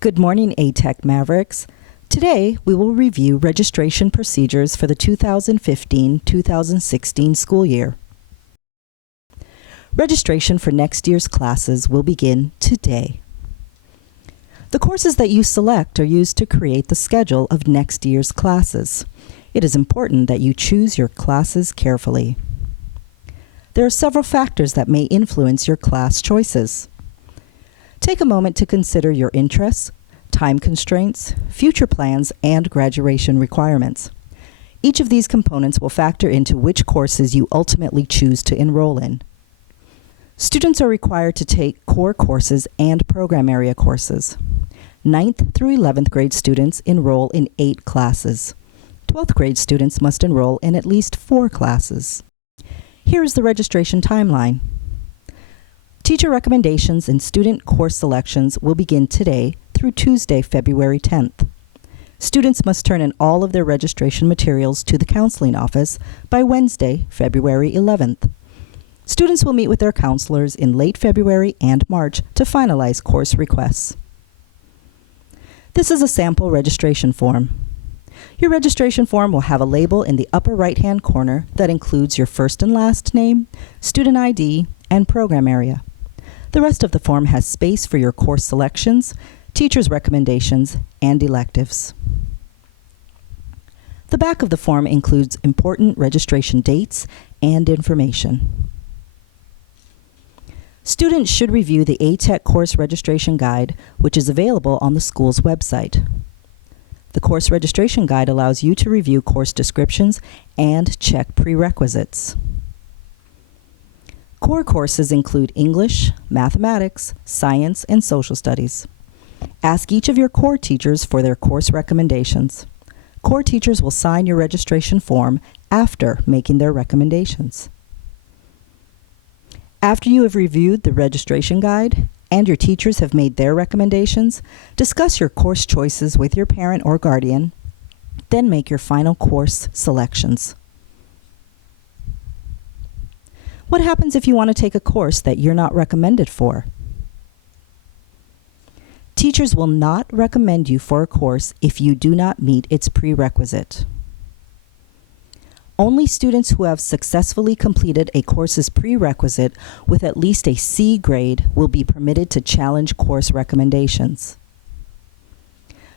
Good morning, ATEC Mavericks. Today, we will review registration procedures for the 2015-2016 school year. Registration for next year's classes will begin today. The courses that you select are used to create the schedule of next year's classes. It is important that you choose your classes carefully. There are several factors that may influence your class choices. Take a moment to consider your interests, time constraints, future plans, and graduation requirements. Each of these components will factor into which courses you ultimately choose to enroll in. Students are required to take core courses and program area courses. 9th through 11th grade students enroll in 8 classes. 12th grade students must enroll in at least 4 classes. Here is the registration timeline. Teacher recommendations and student course selections will begin today through Tuesday, February 10th. Students must turn in all of their registration materials to the counseling office by Wednesday, February 11th. Students will meet with their counselors in late February and March to finalize course requests. This is a sample registration form. Your registration form will have a label in the upper right-hand corner that includes your first and last name, student ID, and program area. The rest of the form has space for your course selections, teachers' recommendations, and electives. The back of the form includes important registration dates and information. Students should review the ATEC Course Registration Guide, which is available on the school's website. The Course Registration Guide allows you to review course descriptions and check prerequisites. Core courses include English, mathematics, science, and social studies. Ask each of your core teachers for their course recommendations. Core teachers will sign your registration form after making their recommendations. After you have reviewed the registration guide and your teachers have made their recommendations, discuss your course choices with your parent or guardian, then make your final course selections. What happens if you want to take a course that you're not recommended for? Teachers will not recommend you for a course if you do not meet its prerequisite. Only students who have successfully completed a course's prerequisite with at least a C grade will be permitted to challenge course recommendations.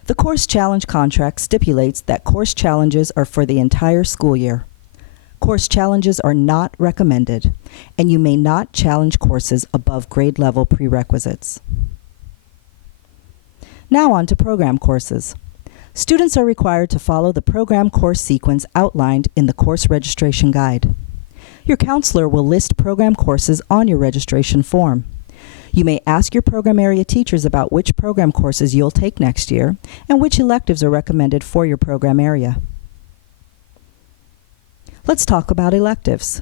The course challenge contract stipulates that course challenges are for the entire school year. Course challenges are not recommended, and you may not challenge courses above grade level prerequisites. Now on to program courses. Students are required to follow the program course sequence outlined in the course registration guide. Your counselor will list program courses on your registration form. You may ask your program area teachers about which program courses you'll take next year and which electives are recommended for your program area. Let's talk about electives.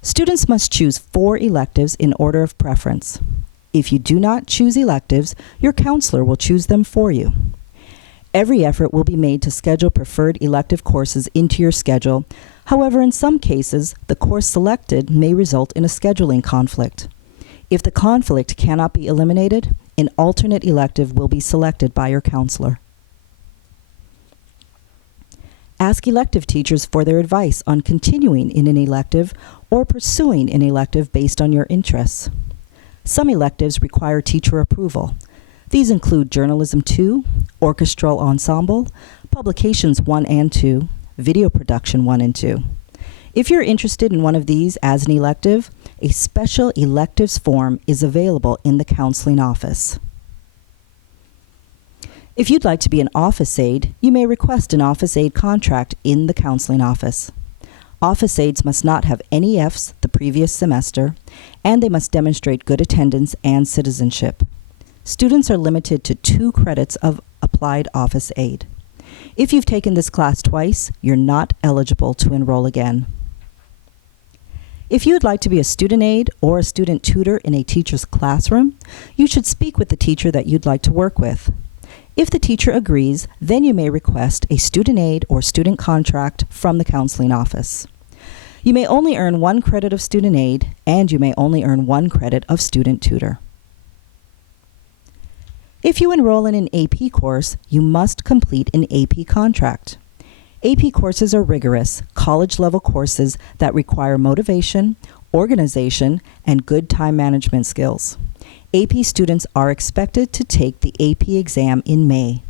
Students must choose 4 electives in order of preference. If you do not choose electives, your counselor will choose them for you. Every effort will be made to schedule preferred elective courses into your schedule. However, in some cases, the course selected may result in a scheduling conflict. If the conflict cannot be eliminated, an alternate elective will be selected by your counselor. Ask elective teachers for their advice on continuing in an elective or pursuing an elective based on your interests. Some electives require teacher approval. These include Journalism 2, Orchestral Ensemble, Publications 1 and 2, Video Production 1 and 2. If you're interested in one of these as an elective, a special electives form is available in the counseling office. If you'd like to be an office aide, you may request an office aide contract in the counseling office. Office aides must not have any Fs the previous semester, and they must demonstrate good attendance and citizenship. Students are limited to 2 credits of applied office aide. If you've taken this class twice, you're not eligible to enroll again. If you would like to be a student aide or a student tutor in a teacher's classroom, you should speak with the teacher that you'd like to work with. If the teacher agrees, then you may request a student aide or student contract from the counseling office. You may only earn 1 credit of student aide, and you may only earn 1 credit of student tutor. If you enroll in an AP course, you must complete an AP contract. AP courses are rigorous, college-level courses that require motivation, organization, and good time management skills. AP students are expected to take the AP exam in May.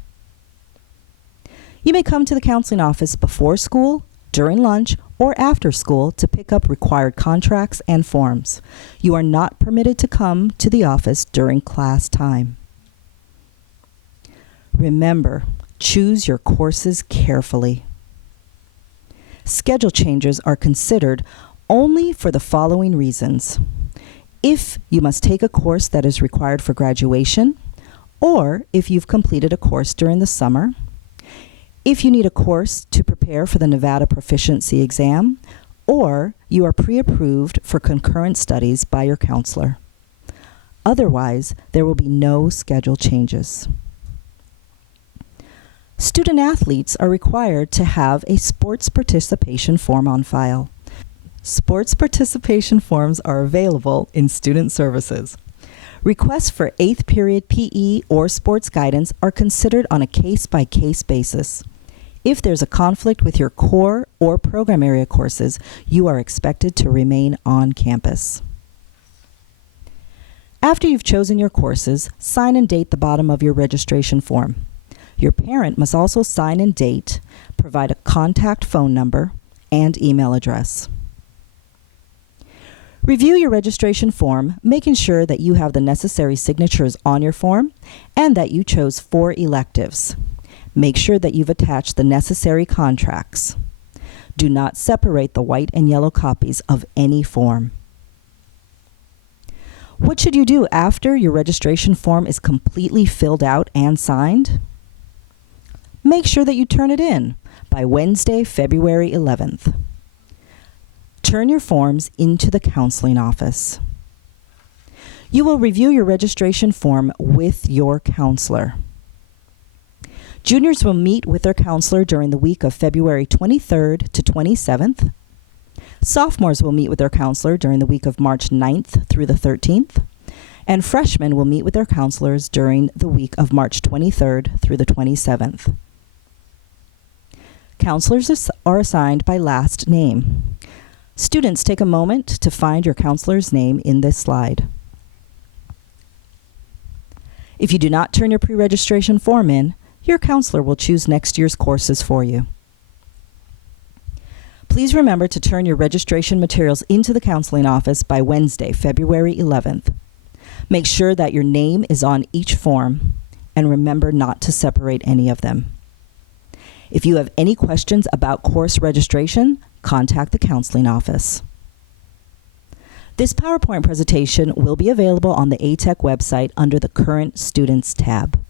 You may come to the counseling office before school, during lunch, or after school to pick up required contracts and forms. You are not permitted to come to the office during class time. Remember, choose your courses carefully. Schedule changes are considered only for the following reasons: if you must take a course that is required for graduation, or if you've completed a course during the summer, if you need a course to prepare for the Nevada Proficiency Exam, or you are pre-approved for concurrent studies by your counselor. Otherwise, there will be no schedule changes. Student athletes are required to have a sports participation form on file. Sports participation forms are available in student services. Requests for 8th period PE or sports guidance are considered on a case-by-case basis. If there's a conflict with your core or program area courses, you are expected to remain on campus. After you've chosen your courses, sign and date the bottom of your registration form. Your parent must also sign and date, provide a contact phone number, and email address. Review your registration form, making sure that you have the necessary signatures on your form and that you chose 4 electives. Make sure that you've attached the necessary contracts. Do not separate the white and yellow copies of any form. What should you do after your registration form is completely filled out and signed? Make sure that you turn it in by Wednesday, February 11th. Turn your forms into the counseling office. You will review your registration form with your counselor. Juniors will meet with their counselor during the week of February 23rd to 27th. Sophomores will meet with their counselor during the week of March 9th through the 13th. And freshmen will meet with their counselors during the week of March 23rd through the 27th. Counselors are assigned by last name. Students, take a moment to find your counselor's name in this slide. If you do not turn your pre-registration form in, your counselor will choose next year's courses for you. Please remember to turn your registration materials into the counseling office by Wednesday, February 11th. Make sure that your name is on each form, and remember not to separate any of them. If you have any questions about course registration, contact the counseling office. This PowerPoint presentation will be available on the ATEC website under the Current Students tab.